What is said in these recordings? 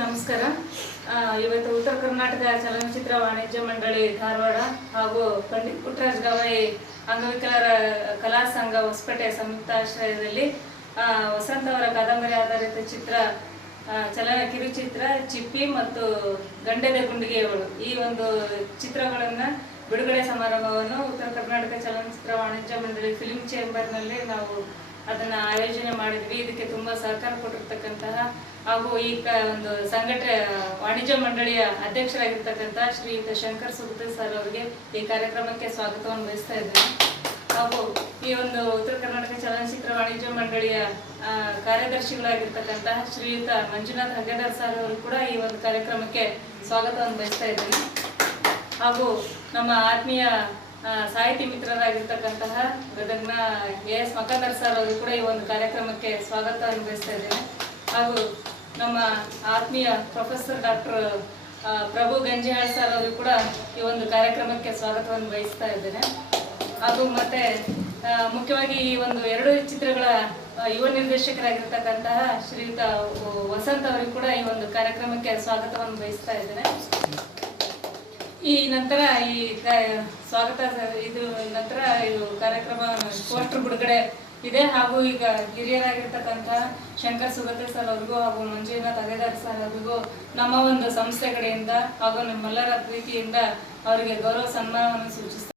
ನಮಸ್ಕಾರ. ಇವತ್ತು ಉತ್ತರ ಕರ್ನಾಟಕ ಚಲನಚಿತ್ರ ವಾಣಿಜ್ಯ ಮಂಡಳಿ ಧಾರವಾಡ ಹಾಗೂ ಪಂಡಿತ್ ಪುಟ್ಟರಾಜ ಗವಾಯಿ ಅಂಗವಿಕಲರ ಕಲಾ ಸಂಘ ಹೊಸಪೇಟೆ ಸಂಯುಕ್ತಾಶ್ರಯದಲ್ಲಿ ವಸಂತ ಅವರ ಕಾದಂಬರಿ ಆಧಾರಿತ ಚಿತ್ರ ಕಿರುಚಿತ್ರ ಚಿಪ್ಪಿ ಮತ್ತು ಗಂಡೆದೆ ಗುಂಡಿಗೆಗಳು ಈ ಒಂದು ಚಿತ್ರಗಳನ್ನು ಬಿಡುಗಡೆ ಸಮಾರಂಭವನ್ನು ಉತ್ತರ ಕರ್ನಾಟಕ ಚಲನಚಿತ್ರ ವಾಣಿಜ್ಯ ಮಂಡಳಿ ಫಿಲ್ಮ್ ಚೇಂಬರ್ನಲ್ಲಿ ನಾವು ಅದನ್ನು ಆಯೋಜನೆ ಮಾಡಿದ್ವಿ. ಇದಕ್ಕೆ ತುಂಬ ಸಹಕಾರ ಕೊಟ್ಟಿರ್ತಕ್ಕಂತಹ ಹಾಗೂ ಈ ಒಂದು ವಾಣಿಜ್ಯ ಮಂಡಳಿಯ ಅಧ್ಯಕ್ಷರಾಗಿರ್ತಕ್ಕಂಥ ಶ್ರೀಯುತ ಶಂಕರ್ ಸುಗತೆ ಸರ್ ಅವರಿಗೆ ಈ ಕಾರ್ಯಕ್ರಮಕ್ಕೆ ಸ್ವಾಗತವನ್ನು ಬಯಸ್ತಾ ಇದ್ದೇನೆ. ಹಾಗೂ ಈ ಒಂದು ಉತ್ತರ ಕರ್ನಾಟಕ ಚಲನಚಿತ್ರ ವಾಣಿಜ್ಯ ಮಂಡಳಿಯ ಕಾರ್ಯದರ್ಶಿಗಳಾಗಿರ್ತಕ್ಕಂತಹ ಶ್ರೀಯುತ ಮಂಜುನಾಥ್ ಹಗ್ಗೇದಾರ್ ಸರ್ ಅವರು ಕೂಡ ಈ ಒಂದು ಕಾರ್ಯಕ್ರಮಕ್ಕೆ ಸ್ವಾಗತವನ್ನು ಬಯಸ್ತಾ ಇದ್ದೇನೆ. ಹಾಗೂ ನಮ್ಮ ಆತ್ಮೀಯ ಸಾಹಿತಿ ಮಿತ್ರರಾಗಿರ್ತಕ್ಕಂತಹ ಗದಗ್ನ ಎಸ್ ಮಕಂದರ್ ಸರ್ ಅವರು ಕೂಡ ಈ ಒಂದು ಕಾರ್ಯಕ್ರಮಕ್ಕೆ ಸ್ವಾಗತವನ್ನು ಬಯಸ್ತಾ ಇದ್ದೇನೆ. ಹಾಗೂ ನಮ್ಮ ಆತ್ಮೀಯ ಪ್ರೊಫೆಸರ್ ಡಾಕ್ಟರ್ ಪ್ರಭು ಗಂಜಿಹಾಳ್ ಸರ್ ಅವರು ಕೂಡ ಈ ಒಂದು ಕಾರ್ಯಕ್ರಮಕ್ಕೆ ಸ್ವಾಗತವನ್ನು ಬಯಸ್ತಾ ಇದ್ದೇನೆ. ಹಾಗೂ ಮತ್ತೆ ಮುಖ್ಯವಾಗಿ ಈ ಒಂದು ಎರಡು ಚಿತ್ರಗಳ ಯುವ ನಿರ್ದೇಶಕರಾಗಿರ್ತಕ್ಕಂತಹ ಶ್ರೀಯುತ ವಸಂತ್ ಅವರಿಗೂ ಕೂಡ ಈ ಒಂದು ಕಾರ್ಯಕ್ರಮಕ್ಕೆ ಸ್ವಾಗತವನ್ನು ಬಯಸ್ತಾ ಇದ್ದೇನೆ. ಈ ನಂತರ ಈ ಸ್ವಾಗತ ಇದು ನಂತರ ಇದು ಕಾರ್ಯಕ್ರಮ ಪೋಸ್ಟರ್ ಬಿಡುಗಡೆ ಇದೆ. ಹಾಗೂ ಈಗ ಹಿರಿಯರಾಗಿರ್ತಕ್ಕಂತಹ ಶಂಕರ್ ಸುಗತೆ ಸರ್ ಅವರಿಗೂ ಹಾಗೂ ಮಂಜುನಾಥ್ ಹಗೇದಾರ್ ಸರ್ ಅವರಿಗೂ ನಮ್ಮ ಒಂದು ಸಂಸ್ಥೆ ಕಡೆಯಿಂದ ಹಾಗೂ ನಮ್ಮೆಲ್ಲರ ಪ್ರೀತಿಯಿಂದ ಅವರಿಗೆ ಗೌರವ ಸನ್ಮಾನವನ್ನು ಸೂಚಿಸ್ತಾರೆ.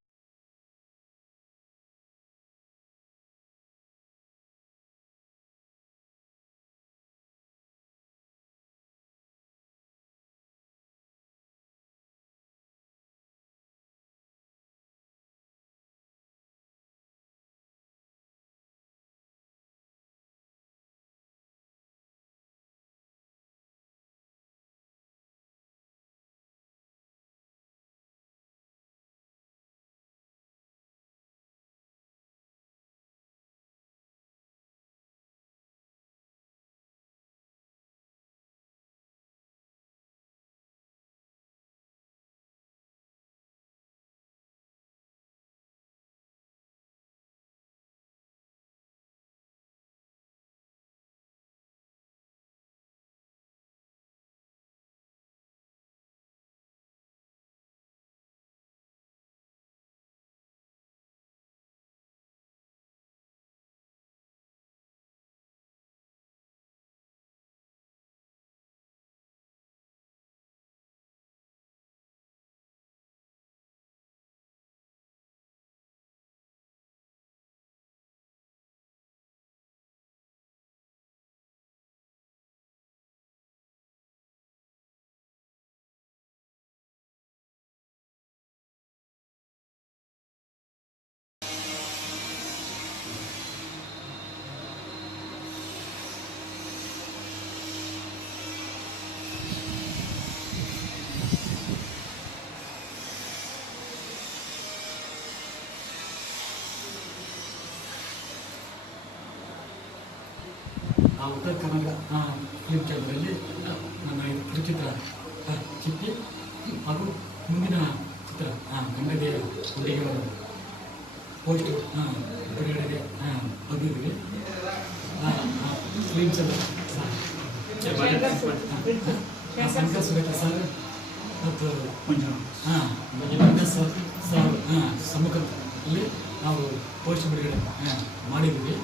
ಉತ್ತರ ಕರ್ನಾಟಕ ಫಿಲ್ಮ್ ಚೇಂಬರಲ್ಲಿ ನನ್ನ ಕಿರುಚಿತ್ರ ಚಿಪ್ಪಿ ಹಾಗೂ ಮುಂದಿನ ಚಿತ್ರ ಗಂಡದೆ ಗುಂಡಿಗೆಗಳು ಪೋಸ್ಟ್ ಬಿಡುಗಡೆಗೆ ಬಂದಿದ್ದೀವಿ. Film chamber Shankar Sugate sir ಮತ್ತು ಮಂಜುನಾಥ್ ಸರ್ ಸಮ್ಮುಖದಲ್ಲಿ ನಾವು ಪೋಸ್ಟ್ ಬಿಡುಗಡೆ ಮಾಡಿದ್ದೀವಿ.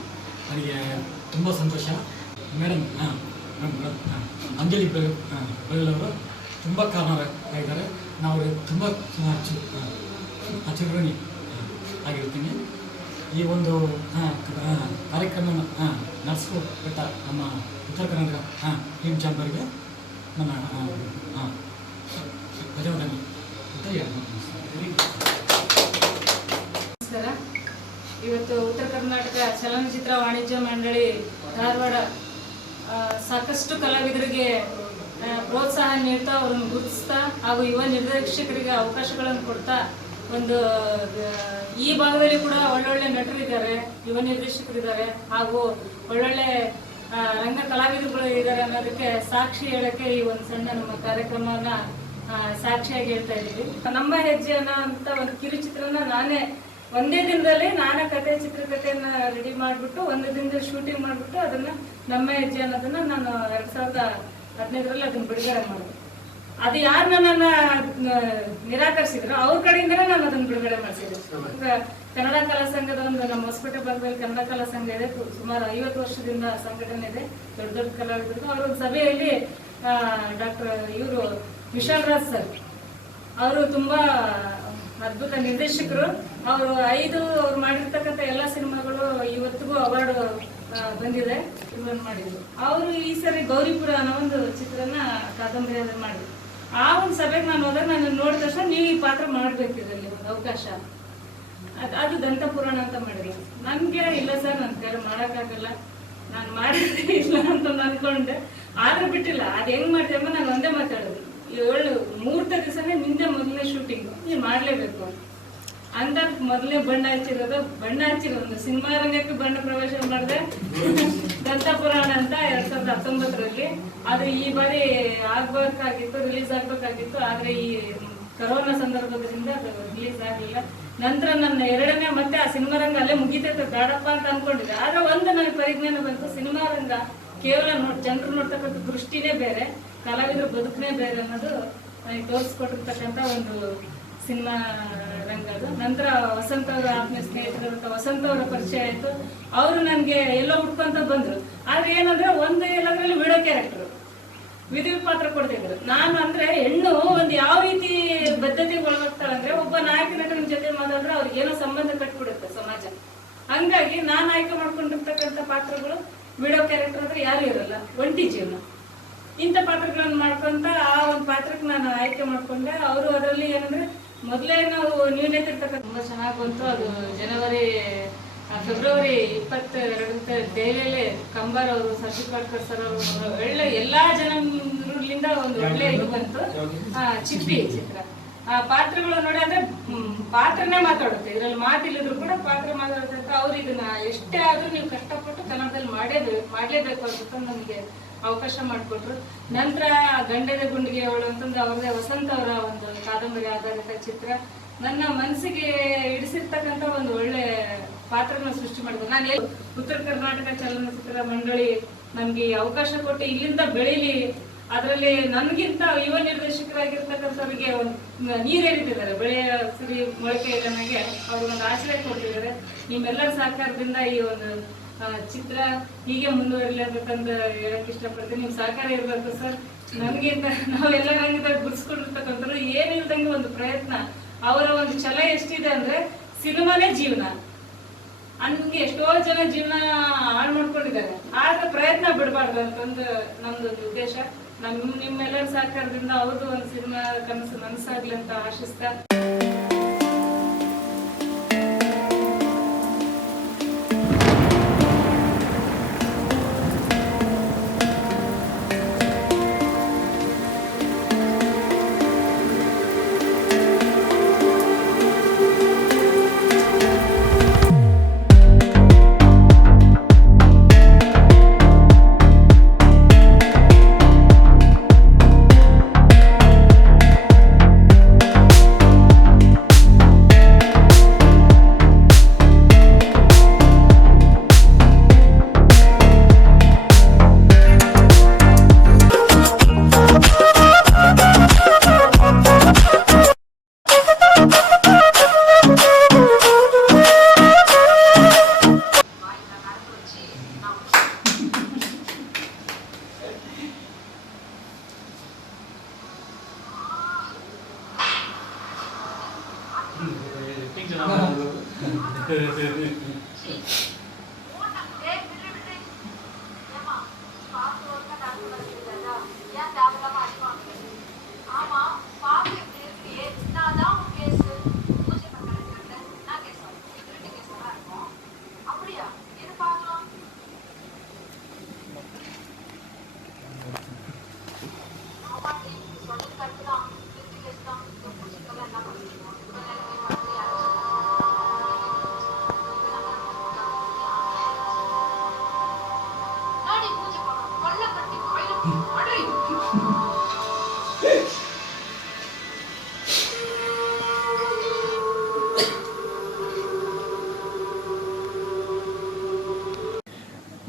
ನನಗೆ ತುಂಬ ಸಂತೋಷ. ಮೇಡಮ್ ಅಂಜಲಿ ಬಯಲವರು ತುಂಬ ಕಾರಣರಾಗಿದ್ದಾರೆ. ನಾವು ತುಂಬ ಅಚ್ಚುಕರಣಿ ಆಗಿರ್ತೀನಿ. ಈ ಒಂದು ಕಾರ್ಯಕ್ರಮವನ್ನು ನಡೆಸ್ಕೊಟ್ಟ ನಮ್ಮ ಉತ್ತರ ಕರ್ನಾಟಕ ಫಿಲ್ಮ್ ಚಾಂಬರ್ಗೆ ನನ್ನ ಧನ್ಯವಾದ ಅಂತ ಹೇಳ್ತೀನಿ. ನಮಸ್ಕಾರ. ಇವತ್ತು ಉತ್ತರ ಕರ್ನಾಟಕ ಚಲನಚಿತ್ರ ವಾಣಿಜ್ಯ ಮಂಡಳಿ ಧಾರವಾಡ ಸಾಕಷ್ಟು ಕಲಾವಿದರಿಗೆ ಪ್ರೋತ್ಸಾಹ ನೀಡ್ತಾ ಅವ್ರನ್ನ ಗುರುತಿಸ್ತಾ ಹಾಗೂ ಯುವ ನಿರ್ದೇಶಕರಿಗೆ ಅವಕಾಶಗಳನ್ನು ಕೊಡ್ತಾ ಒಂದು ಈ ಭಾಗದಲ್ಲಿ ಕೂಡ ಒಳ್ಳೊಳ್ಳೆ ನಟರಿದ್ದಾರೆ, ಯುವ ನಿರ್ದೇಶಕರಿದ್ದಾರೆ ಹಾಗೂ ಒಳ್ಳೊಳ್ಳೆ ರಂಗ ಕಲಾವಿದರುಗಳು ಇದ್ದಾರೆ ಅನ್ನೋದಕ್ಕೆ ಸಾಕ್ಷಿ ಹೇಳಕ್ಕೆ ಈ ಒಂದು ಸಣ್ಣ ನಮ್ಮ ಕಾರ್ಯಕ್ರಮವನ್ನ ಸಾಕ್ಷಿಯಾಗಿ ಹೇಳ್ತಾ ಇದ್ದೀವಿ. ನಮ್ಮ ಹೆಜ್ಜೆ ಅನ್ನೋ ಅಂತ ಒಂದು ಕಿರುಚಿತ್ರನ ನಾನೇ ಒಂದೇ ದಿನದಲ್ಲಿ ನಾನೇ ಚಿತ್ರಕಥೆಯನ್ನ ರೆಡಿ ಮಾಡಿಬಿಟ್ಟು ಒಂದೇ ದಿನದಲ್ಲಿ ಶೂಟಿಂಗ್ ಮಾಡಿಬಿಟ್ಟು ಅದನ್ನ ನಮ್ಮ ಹೆಜ್ಜೆ ಅನ್ನೋದನ್ನ ನಾನು 15ರಲ್ಲಿ ಅದನ್ನ ಬಿಡುಗಡೆ ಮಾಡಿದ್ರು. ಅದು ಯಾರು ನನ್ನನ್ನ ನಿರಾಕರಿಸಿದ್ರು ಅವ್ರ ಕಡೆಯಿಂದನೇ ನಾನು ಅದನ್ನ ಬಿಡುಗಡೆ ಮಾಡಿಸಿದ್ದೆ. ಕನ್ನಡ ಕಲಾ ಸಂಘದ ಒಂದು ನಮ್ಮ ಹೊಸಪೇಟೆ ಭಾಗದಲ್ಲಿ ಕನ್ನಡ ಕಲಾ ಸಂಘ ಇದೆ, ಸುಮಾರು 50 ವರ್ಷದಿಂದ ಸಂಘಟನೆ ಇದೆ, ದೊಡ್ಡ ದೊಡ್ಡ ಕಲಾವಿದರು. ಅವರ ಒಂದು ಸಭೆಯಲ್ಲಿ ಡಾಕ್ಟರ್ ಇವರು ವಿಶಾಲ್ ರಾಜ್ ಸರ್ ಅವರು ತುಂಬಾ ಅದ್ಭುತ ನಿರ್ದೇಶಕರು. ಅವರು ಅವ್ರು ಮಾಡಿರ್ತಕ್ಕಂಥ ಎಲ್ಲಾ ಸಿನಿಮಾಗಳು ಇವತ್ತಿಗೂ ಅವಾರ್ಡ್ ಬಂದಿದೆ. ಇವನ್ ಮಾಡಿದ್ರು ಅವರು ಈ ಸರಿ ಗೌರಿಪುರ ಅನ್ನೋ ಒಂದು ಚಿತ್ರನ ಕಾದಂಬರಿ ಅದನ್ನ ಮಾಡಿದ್ರು. ಆ ಒಂದು ಸಭೆಗೆ ನಾನು ಹೋದಾಗ ನಾನು ನೋಡಿದ ತಕ್ಷಣ ನೀವು ಈ ಪಾತ್ರ ಮಾಡ್ಬೇಕಿದ್ರಲ್ಲಿ ಒಂದು ಅವಕಾಶ, ಅದು ದಂತ ಪುರಾಣ ಅಂತ ಮಾಡಿದ್ರು. ನನ್ಗೆ ಇಲ್ಲ ಸರ್ ನನ್ನ ಕೈಲಿ ಮಾಡಕ್ಕಾಗಲ್ಲ, ನಾನು ಮಾಡಿದ್ರೆ ಇಲ್ಲ ಅಂತ ಅನ್ಕೊಂಡೆ. ಆದ್ರೆ ಬಿಟ್ಟಿಲ್ಲ. ಅದ್ ಹೆಂಗ್ ಮಾಡಿದೆ ಅಮ್ಮ ನಾನು ಒಂದೇ ಮಾತಾಡೋದು, 3 ದಿವಸನೇ ನಿಂದೆ ಮೊದಲನೇ ಶೂಟಿಂಗ್ ನೀನ್ ಮಾಡ್ಲೇಬೇಕು ಅಂತ ಮೊದಲನೇ ಬಣ್ಣ ಹಚ್ಚಿರೋದು ಒಂದು ಸಿನಿಮಾ ರಂಗಕ್ಕೆ ಬಣ್ಣ ಪ್ರವೇಶ ಮಾಡಿದೆ ದಂತ ಪುರಾಣ ಅಂತ 2019ರಲ್ಲಿ. ಆದ್ರೆ ಈ ಬಾರಿ ರಿಲೀಸ್ ಆಗ್ಬೇಕಾಗಿತ್ತು. ಆದ್ರೆ ಈ ಕರೋನಾ ಸಂದರ್ಭದಿಂದ ಅದು ರಿಲೀಸ್ ಆಗ್ಲಿಲ್ಲ. ನಂತರ ನನ್ನ 2ನೇ ಮತ್ತೆ ಆ ಸಿನಿಮಾ ರಂಗ ಅಲ್ಲೇ ಮುಗಿತೈತೆ ಬೇಡಪ್ಪ ಅಂತ ಅನ್ಕೊಂಡಿದ್ದೆ. ಆದ್ರೆ ಒಂದು ನನಗೆ ಪರಿಜ್ಞಾನ ಬಂತು, ಸಿನಿಮಾ ರಂಗ ಕೇವಲ ಜನರು ನೋಡ್ತಕ್ಕಂಥ ದೃಷ್ಟಿನೇ ಬೇರೆ, ಕಲಾವಿದ್ರ ಬದುಕನೇ ಬೇರೆ ಅನ್ನೋದು ನನಗೆ ತೋರಿಸ್ಕೊಟ್ಟಿರ್ತಕ್ಕಂಥ ಒಂದು ಸಿನಿಮಾ ರಂಗ ಅದು. ನಂತರ ವಸಂತ ಅವರ ಆತ್ಮೀಯ ಸ್ನೇಹಿತರಂತ ವಸಂತ ಅವರ ಪರಿಚಯ ಆಯ್ತು. ಅವರು ನನ್ಗೆ ಎಲ್ಲೋ ಹುಡ್ಕೊಂತ ಬಂದ್ರು. ಆದ್ರೆ ಏನಂದ್ರೆ ಎಲ್ಲದ್ರಲ್ಲಿ ವಿಡೋ ಕ್ಯಾರೆಕ್ಟರ್ ವಿಧಿ ಪಾತ್ರ ಕೊಡ್ತಿದ್ರು. ನಾನು ಅಂದ್ರೆ ಹೆಣ್ಣು ಒಂದು ಯಾವ ರೀತಿ ಬದ್ಧತೆಗೆ ಒಳಗಾಗ್ತಾಳೆ ಅಂದ್ರೆ ಒಬ್ಬ ನಾಯಕ ನಟನ ಜೊತೆ ಮಾತಾಡಿದ್ರೆ ಅವ್ರಿಗೆ ಏನೋ ಸಂಬಂಧ ಕಟ್ಬಿಡುತ್ತೆ ಸಮಾಜ. ಹಂಗಾಗಿ ನಾನು ಆಯ್ಕೆ ಮಾಡ್ಕೊಂಡಿರ್ತಕ್ಕಂಥ ಪಾತ್ರಗಳು ವಿಡೋ ಕ್ಯಾರೆಕ್ಟರ್ ಅಂದ್ರೆ ಯಾರು ಇರಲ್ಲ, ಒಂಟಿ ಜೀವನ. ಇಂಥ ಪಾತ್ರಗಳನ್ನ ಮಾಡ್ಕೊಂತ ಆ ಒಂದು ಪಾತ್ರಕ್ಕೆ ನಾನು ಆಯ್ಕೆ ಮಾಡ್ಕೊಂಡೆ. ಅವರು ಅದರಲ್ಲಿ ಏನಂದ್ರೆ ಮೊದಲೇ ನಾವು ನ್ಯೂನತಿರ್ತಕ್ಕಂಥ ತುಂಬಾ ಚೆನ್ನಾಗಿ ಬಂತು. ಅದು ಫೆಬ್ರವರಿ 22 ದೆಹಲಿಯಲ್ಲಿ ಕಂಬಾರ್ ಅವರು, ಸಚಿನ್ ಪಾಡ್ಕರ್ ಸರ್ ಅವರು ಒಳ್ಳೆ ಎಲ್ಲಾ ಜನರಿಂದ ಒಂದು ಒಳ್ಳೆ ಇದು ಬಂತು. ಚಿಪ್ಪಿ ಚಿತ್ರ ಆ ಪಾತ್ರಗಳು ನೋಡಿ ಅಂದ್ರೆ ಪಾತ್ರನೇ ಮಾತಾಡುತ್ತೆ, ಇದ್ರಲ್ಲಿ ಮಾತಿಲ್ಲಿದ್ರು ಕೂಡ ಪಾತ್ರ ಮಾತಾಡುತ್ತೆ. ಅವ್ರು ಇದನ್ನ ಎಷ್ಟೇ ಆದ್ರೂ ನೀವು ಕಷ್ಟಪಟ್ಟು ಕನ್ನಡದಲ್ಲಿ ಮಾಡ್ಲೇಬೇಕು ಅಂತ ನಮಗೆ ಅವಕಾಶ ಮಾಡಿಕೊಟ್ರು. ನಂತರ ಗಂಡದ ಗುಂಡಿಗೆ ಅವಳು ಅಂತಂದ್ರೆ ಅವ್ರದೇ ವಸಂತ ಅವರ ಒಂದು ಕಾದಂಬರಿ ಆಧಾರಿತ ಚಿತ್ರ ನನ್ನ ಮನಸ್ಸಿಗೆ ಇಡಿಸಿರ್ತಕ್ಕಂಥ ಒಂದು ಒಳ್ಳೆ ಪಾತ್ರನ ಸೃಷ್ಟಿ ಮಾಡಿದ್ರು. ನಾನು ಉತ್ತರ ಕರ್ನಾಟಕ ಚಲನಚಿತ್ರ ಮಂಡಳಿ ನಮ್ಗೆ ಅವಕಾಶ ಕೊಟ್ಟು ಇಲ್ಲಿಂದ ಬೆಳೀಲಿ, ಅದರಲ್ಲಿ ನನ್ಗಿಂತ ಯುವ ನಿರ್ದೇಶಕರಾಗಿರ್ತಕ್ಕಂಥವ್ರಿಗೆ ಒಂದು ನೀರೇರಿದ್ದಾರೆ, ಬೆಳೆಯ ಸಿರಿ ಮೊಳಕೆ ನನಗೆ ಅವ್ರಿಗೊಂದು ಆಶ್ರಯ ಕೊಡ್ತಿದ್ದಾರೆ. ನಿಮ್ಮೆಲ್ಲರ ಸಹಕಾರದಿಂದ ಈ ಒಂದು ಚಿತ್ರ ಹೀಗೆ ಮುಂದುವರಿಲಿ ಅಂತಂದು ಹೇಳಕ್ ಇಷ್ಟಪಡ್ತೀನಿ. ನಿಮ್ ಸಹಕಾರ ಇರ್ಬೇಕು ಸರ್. ನನ್ಗಿಂತ ನಾವೆಲ್ಲ ರಂಗದಾಗ ಗುರ್ಸ್ಕೊಂಡಿರ್ತಕ್ಕಂಥವ್ರು ಏನಿಲ್ದಂಗೆ ಒಂದು ಪ್ರಯತ್ನ, ಅವರ ಒಂದು ಛಲ ಎಷ್ಟಿದೆ ಅಂದ್ರೆ ಸಿನಿಮಾನೇ ಜೀವನ. ಹಂಗೆ ಎಷ್ಟೋ ಜನ ಜೀವನ ಹಾಳು ಮಾಡ್ಕೊಂಡಿದ್ದಾರೆ, ಆದ್ರೆ ಪ್ರಯತ್ನ ಬಿಡಬಾರ್ದು ಅಂತಂದು ನಮ್ದೊಂದು ಉದ್ದೇಶ. ನಿಮ್ಮೆಲ್ಲರ ಸಹಕಾರದಿಂದ ಅವ್ರದ್ದು ಒಂದು ಸಿನಿಮಾ ಕನಸು ನನಸಾಗ್ಲಿ ಅಂತ ಆಶಿಸ್ತಾ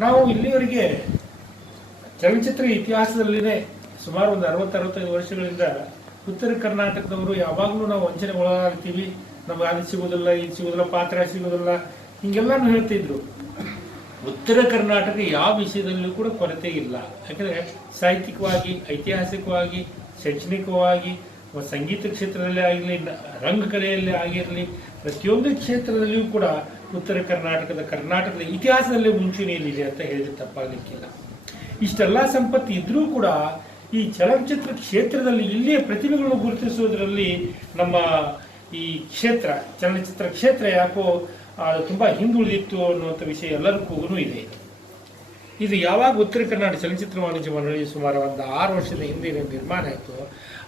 ನಾವು ಇಲ್ಲಿವರೆಗೆ ಚಲನಚಿತ್ರ ಇತಿಹಾಸದಲ್ಲಿನೇ ಸುಮಾರು ಒಂದು 60-65 ವರ್ಷಗಳಿಂದ ಉತ್ತರ ಕರ್ನಾಟಕದವರು ಯಾವಾಗಲೂ ನಾವು ವಂಚನೆ ಒಳಗಾಗ್ತೀವಿ, ನಮ್ಗೆ ಅದು ಸಿಗೋದಿಲ್ಲ, ಇದು ಸಿಗೋದಿಲ್ಲ, ಪಾತ್ರ ಸಿಗೋದಿಲ್ಲ, ಹಿಂಗೆಲ್ಲಾನು ಹೇಳ್ತಿದ್ರು. ಉತ್ತರ ಕರ್ನಾಟಕ ಯಾವ ವಿಷಯದಲ್ಲೂ ಕೂಡ ಕೊರತೆ ಇಲ್ಲ. ಯಾಕಂದರೆ ಸಾಹಿತ್ಯಿಕವಾಗಿ, ಐತಿಹಾಸಿಕವಾಗಿ, ಶೈಕ್ಷಣಿಕವಾಗಿ, ಸಂಗೀತ ಕ್ಷೇತ್ರದಲ್ಲೇ ಆಗಲಿ, ರಂಗಕಲೆಯಲ್ಲೇ ಆಗಿರಲಿ, ಪ್ರತಿಯೊಂದು ಕ್ಷೇತ್ರದಲ್ಲಿಯೂ ಕೂಡ ಉತ್ತರ ಕರ್ನಾಟಕದ ಇತಿಹಾಸದಲ್ಲೇ ಮುಂಚೂಣಿಯಲ್ಲಿದೆ ಅಂತ ಹೇಳಿದ್ರೆ ತಪ್ಪಾಗಲಿಕ್ಕಿಲ್ಲ. ಇಷ್ಟೆಲ್ಲ ಸಂಪತ್ತು ಇದ್ರೂ ಕೂಡ ಈ ಚಲನಚಿತ್ರ ಕ್ಷೇತ್ರದಲ್ಲಿ ಇಲ್ಲಿಯ ಪ್ರತಿಭೆಗಳನ್ನು ಗುರುತಿಸುವುದರಲ್ಲಿ ನಮ್ಮ ಈ ಚಲನಚಿತ್ರ ಕ್ಷೇತ್ರ ಯಾಕೋ ತುಂಬ ಹಿಂದುಳಿದಿತ್ತು ಅನ್ನುವಂಥ ವಿಷಯ ಎಲ್ಲರಿಗೂ ಇದೆ. ಇದು ಯಾವಾಗ ಉತ್ತರ ಕರ್ನಾಟಕ ಚಲನಚಿತ್ರ ವಾಣಿಜ್ಯ ಮಂಡಳಿ ಸುಮಾರು ಒಂದು 6 ವರ್ಷದ ಹಿಂದೆ ನಿರ್ಮಾಣ ಆಯಿತು,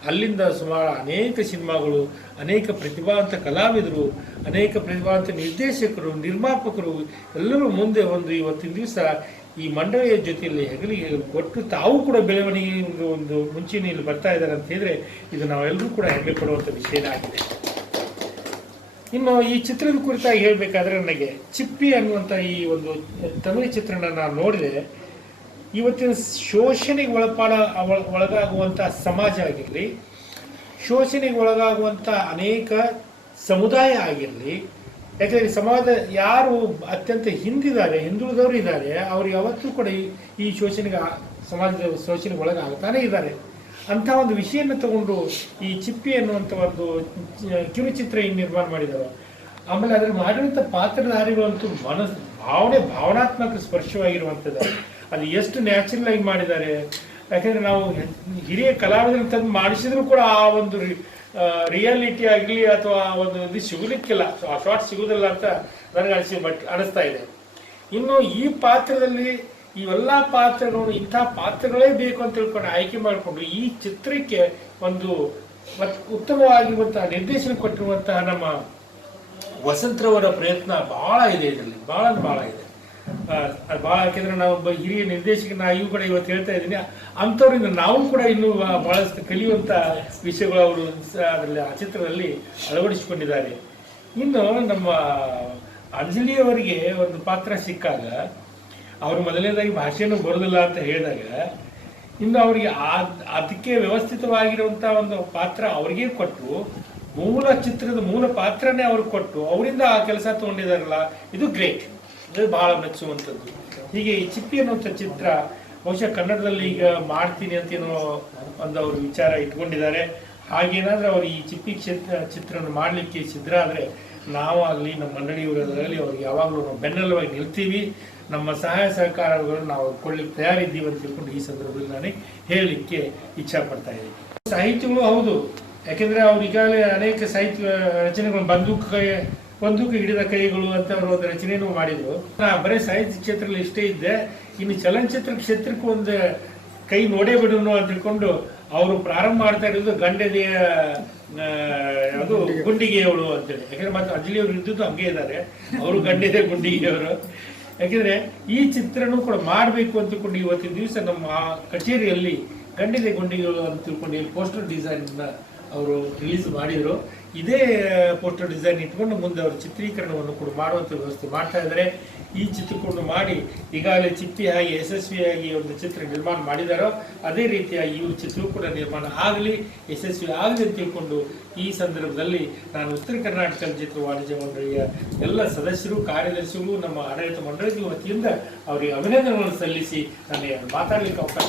ಅಲ್ಲಿಂದ ಸುಮಾರು ಅನೇಕ ಸಿನಿಮಾಗಳು, ಅನೇಕ ಪ್ರತಿಭಾವಂತ ಕಲಾವಿದರು, ಅನೇಕ ಪ್ರತಿಭಾವಂತ ನಿರ್ದೇಶಕರು, ನಿರ್ಮಾಪಕರು ಎಲ್ಲರೂ ಮುಂದೆ ಇವತ್ತಿನ ದಿವಸ ಈ ಮಂಡಳಿಯ ಜೊತೆಯಲ್ಲಿ ಹೆಗಲಿಗೆ ಕೊಟ್ಟು ತಾವು ಕೂಡ ಬೆಳವಣಿಗೆ ಒಂದು ಮುಂಚೂಣಿಯಲ್ಲಿ ಬರ್ತಾ ಇದ್ದಾರೆ ಅಂತ ಹೇಳಿದ್ರೆ ಇದು ನಾವೆಲ್ಲರೂ ಕೂಡ ಹೆಮ್ಮೆ ಪಡುವಂಥ ವಿಷಯ ಆಗಿದೆ. ಇನ್ನು ಈ ಚಿತ್ರದ ಕುರಿತಾಗಿ ಹೇಳಬೇಕಾದ್ರೆ ನನಗೆ ಚಿಪ್ಪಿ ಅನ್ನುವಂಥ ಈ ಒಂದು ತಮಿಳು ಚಿತ್ರನ ನಾನು ನೋಡಿದೆ. ಇವತ್ತಿನ ಶೋಷಣೆಗೆ ಒಳಗಾಗುವಂಥ ಸಮಾಜ ಆಗಿರಲಿ, ಶೋಷಣೆಗೆ ಒಳಗಾಗುವಂಥ ಅನೇಕ ಸಮುದಾಯ ಆಗಿರಲಿ, ಯಾಕಂದರೆ ಸಮಾಜ ಯಾರು ಅತ್ಯಂತ ಹಿಂದುಳಿದವರು ಇದ್ದಾರೆ, ಅವರು ಯಾವತ್ತೂ ಕೂಡ ಈ ಸಮಾಜದ ಶೋಷಣೆಗೆ ಒಳಗಾಗ್ತಾನೆ ಇದ್ದಾರೆ. ಅಂಥ ಒಂದು ವಿಷಯನ ತಗೊಂಡು ಈ ಚಿಪ್ಪಿ ಅನ್ನುವಂಥ ಒಂದು ಕಿರುಚಿತ್ರ ನಿರ್ಮಾಣ ಮಾಡಿದರು. ಆಮೇಲೆ ಅದರ ಮಾಡಿರುವಂಥ ಪಾತ್ರಧಾರಿಗಳಂತೂ ಭಾವನಾತ್ಮಕ ಸ್ಪರ್ಶವಾಗಿರುವಂಥದ್ದು. ಅದು ಎಷ್ಟು ನ್ಯಾಚುರಲ್ ಆಗಿ ಮಾಡಿದ್ದಾರೆ. ಯಾಕಂದರೆ ನಾವು ಹಿರಿಯ ಕಲಾವಿದರನ್ನು ತಂದು ಮಾಡಿಸಿದ್ರು ಕೂಡ ಆ ಒಂದು ರಿಯಾಲಿಟಿ ಆಗಲಿ ಅಥವಾ ಒಂದು ಇದು ಸಿಗಲಿಕ್ಕಿಲ್ಲ, ಆ ಶಾರ್ಟ್ ಸಿಗೋದಿಲ್ಲ ಅಂತ ನನಗೆ ಅನಿಸ್ತಾ ಇದೆ. ಇನ್ನು ಈ ಪಾತ್ರದಲ್ಲಿ ಇವೆಲ್ಲ ಪಾತ್ರಗಳು ಇಂಥ ಪಾತ್ರಗಳೇ ಬೇಕು ಅಂತ ತಿಳ್ಕೊಂಡು ಆಯ್ಕೆ ಮಾಡಿಕೊಂಡು ಈ ಚಿತ್ರಕ್ಕೆ ಒಂದು ಉತ್ತಮವಾಗಿರುವಂತಹ ನಿರ್ದೇಶನ ಕೊಟ್ಟಿರುವಂತಹ ನಮ್ಮ ವಸಂತ್ರವರ ಪ್ರಯತ್ನ ಬಹಳ ಇದೆ. ಇದರಲ್ಲಿ ಬಹಳ ಇದೆ. ಭಾಳ ಯಾಕೆಂದ್ರೆ ನಾವು ಒಬ್ಬ ಹಿರಿಯ ನಿರ್ದೇಶಕನ ಇವು ಕೂಡ ಇವತ್ತು ಹೇಳ್ತಾ ಇದ್ದೀನಿ, ಅಂಥವ್ರಿಂದ ನಾವು ಕೂಡ ಇನ್ನೂ ಬಹಳಷ್ಟು ಕಲಿಯುವಂಥ ವಿಷಯಗಳು ಅವರು ಅದರಲ್ಲಿ ಆ ಚಿತ್ರದಲ್ಲಿ ಅಳವಡಿಸಿಕೊಂಡಿದ್ದಾರೆ. ಇನ್ನು ನಮ್ಮ ಅಂಜಲಿಯವರಿಗೆ ಒಂದು ಪಾತ್ರ ಸಿಕ್ಕಾಗ ಅವರು ಮೊದಲನೇದಾಗಿ ಭಾಷೆನೂ ಬರೋದಿಲ್ಲ ಅಂತ ಹೇಳಿದಾಗ ಇನ್ನು ಅವರಿಗೆ ಅದಕ್ಕೆ ವ್ಯವಸ್ಥಿತವಾಗಿರುವಂಥ ಒಂದು ಪಾತ್ರ ಅವರಿಗೆ ಕೊಟ್ಟು ಚಿತ್ರದ ಮೂಲ ಪಾತ್ರನೇ ಅವ್ರಿಗೆ ಕೊಟ್ಟು ಅವರಿಂದ ಆ ಕೆಲಸ ತಗೊಂಡಿದಾರಲ್ಲ, ಇದು ಗ್ರೇಟ್, ಇದು ಬಹಳ ಮೆಚ್ಚುವಂಥದ್ದು. ಹೀಗೆ ಈ ಚಿಪ್ಪಿ ಅನ್ನುವಂಥ ಚಿತ್ರ ಬಹುಶಃ ಕನ್ನಡದಲ್ಲಿ ಈಗ ಮಾಡ್ತೀನಿ ಅಂತ ಏನೋ ಒಂದು ಅವರು ವಿಚಾರ ಇಟ್ಕೊಂಡಿದ್ದಾರೆ. ಹಾಗೇನಾದ್ರೆ ಅವರು ಈ ಚಿಪ್ಪಿ ಚಿತ್ರನ ಮಾಡಲಿಕ್ಕೆ ಸಿದ್ಧರಾದರೆ ನಾವಾಗಲಿ ನಮ್ಮ ಮಂಡಳಿಯವರಾಗಲಿ ಅವ್ರಿಗೆ ಯಾವಾಗಲೂ ನಾವು ಬೆನ್ನೆಲುವಾಗಿ ನಿಲ್ತೀವಿ. ನಮ್ಮ ಸಹಾಯ ಸಹಕಾರಗಳನ್ನು ನಾವು ಕೊಡ್ಲಿಕ್ಕೆ ತಯಾರಿದ್ದೀವಿ ಅಂತ ತಿಳ್ಕೊಂಡು ಈ ಸಂದರ್ಭದಲ್ಲಿ ನಾನು ಹೇಳಲಿಕ್ಕೆ ಇಚ್ಛಾಪಡ್ತಾ ಇದ್ದೀನಿ. ಸಾಹಿತ್ಯಗಳು ಹೌದು, ಯಾಕೆಂದರೆ ಅವ್ರು ಈಗಾಗಲೇ ಅನೇಕ ಸಾಹಿತ್ಯ ರಚನೆಗಳು ಬಂದೂಕು ಹಿಡಿದ ಕೈಗಳು ಅಂತ ಅವರು ಒಂದು ರಚನೆಯನ್ನು ಮಾಡಿದರು. ಬರೀ ಸಾಹಿತ್ಯ ಕ್ಷೇತ್ರದಲ್ಲಿ ಇಷ್ಟೇ ಇದ್ದೆ, ಇನ್ನು ಚಲನಚಿತ್ರ ಕ್ಷೇತ್ರಕ್ಕೆ ಒಂದು ಕೈ ನೋಡೇ ಬಿಡೋನು ಅಂತ ತಿಳ್ಕೊಂಡು ಅವರು ಪ್ರಾರಂಭ ಮಾಡ್ತಾ ಇರೋದು ಗಂಡೆದೆಯ ಅದು ಗುಂಡಿಗೆಯವಳು ಅಂತೇಳಿ. ಯಾಕಂದ್ರೆ ಮತ್ತೆ ಅಂಜಲಿಯವರು ಇದ್ದದ್ದು ಹಂಗೆ ಇದ್ದಾರೆ, ಅವರು ಗಂಡೆದೆ ಗುಂಡಿಗೆಯವರು. ಯಾಕೆಂದ್ರೆ ಈ ಚಿತ್ರನೂ ಕೂಡ ಮಾಡಬೇಕು ಅಂತ ತಿಳ್ಕೊಂಡು ಇವತ್ತಿನ ದಿವಸ ನಮ್ಮ ಕಚೇರಿಯಲ್ಲಿ ಗಂಡೆದೆ ಗುಂಡಿಗೆಗಳು ಅಂತ ತಿಳ್ಕೊಂಡು ಪೋಸ್ಟರ್ ಡಿಸೈನ್ ಅವರು ರಿಲೀಸ್ ಮಾಡಿದರು. ಇದೇ ಪೋಸ್ಟರ್ ಡಿಸೈನ್ ಇಟ್ಕೊಂಡು ಮುಂದೆ ಅವರು ಚಿತ್ರೀಕರಣವನ್ನು ಕೂಡ ಮಾಡುವಂಥ ವ್ಯವಸ್ಥೆ ಮಾಡ್ತಾ ಇದ್ದಾರೆ. ಈ ಚಿತ್ರವನ್ನು ಮಾಡಿ ಈಗಾಗಲೇ ಚಿಪ್ಪಿ ಆಗಿ ಯಶಸ್ವಿಯಾಗಿ ಒಂದು ಚಿತ್ರ ನಿರ್ಮಾಣ ಮಾಡಿದಾರೋ ಅದೇ ರೀತಿಯಾಗಿ ಇವ್ರ ಚಿತ್ರವೂ ಕೂಡ ನಿರ್ಮಾಣ ಆಗಲಿ, ಯಶಸ್ವಿ ಆಗಲಿ ಅಂತ ತಿಳ್ಕೊಂಡು ಈ ಸಂದರ್ಭದಲ್ಲಿ ನಾನು ಉತ್ತರ ಕರ್ನಾಟಕ ಚಲನಚಿತ್ರ ವಾಣಿಜ್ಯ ಮಂಡಳಿಯ ಎಲ್ಲ ಸದಸ್ಯರು, ಕಾರ್ಯದರ್ಶಿಗಳು, ನಮ್ಮ ಆಡಳಿತ ಮಂಡಳಿಯ ವತಿಯಿಂದ ಅವರಿಗೆ ಅಭಿನಂದನೆಗಳನ್ನು ಸಲ್ಲಿಸಿ ನನಗೆ ಮಾತಾಡಲಿಕ್ಕೆ ಅವಕಾಶ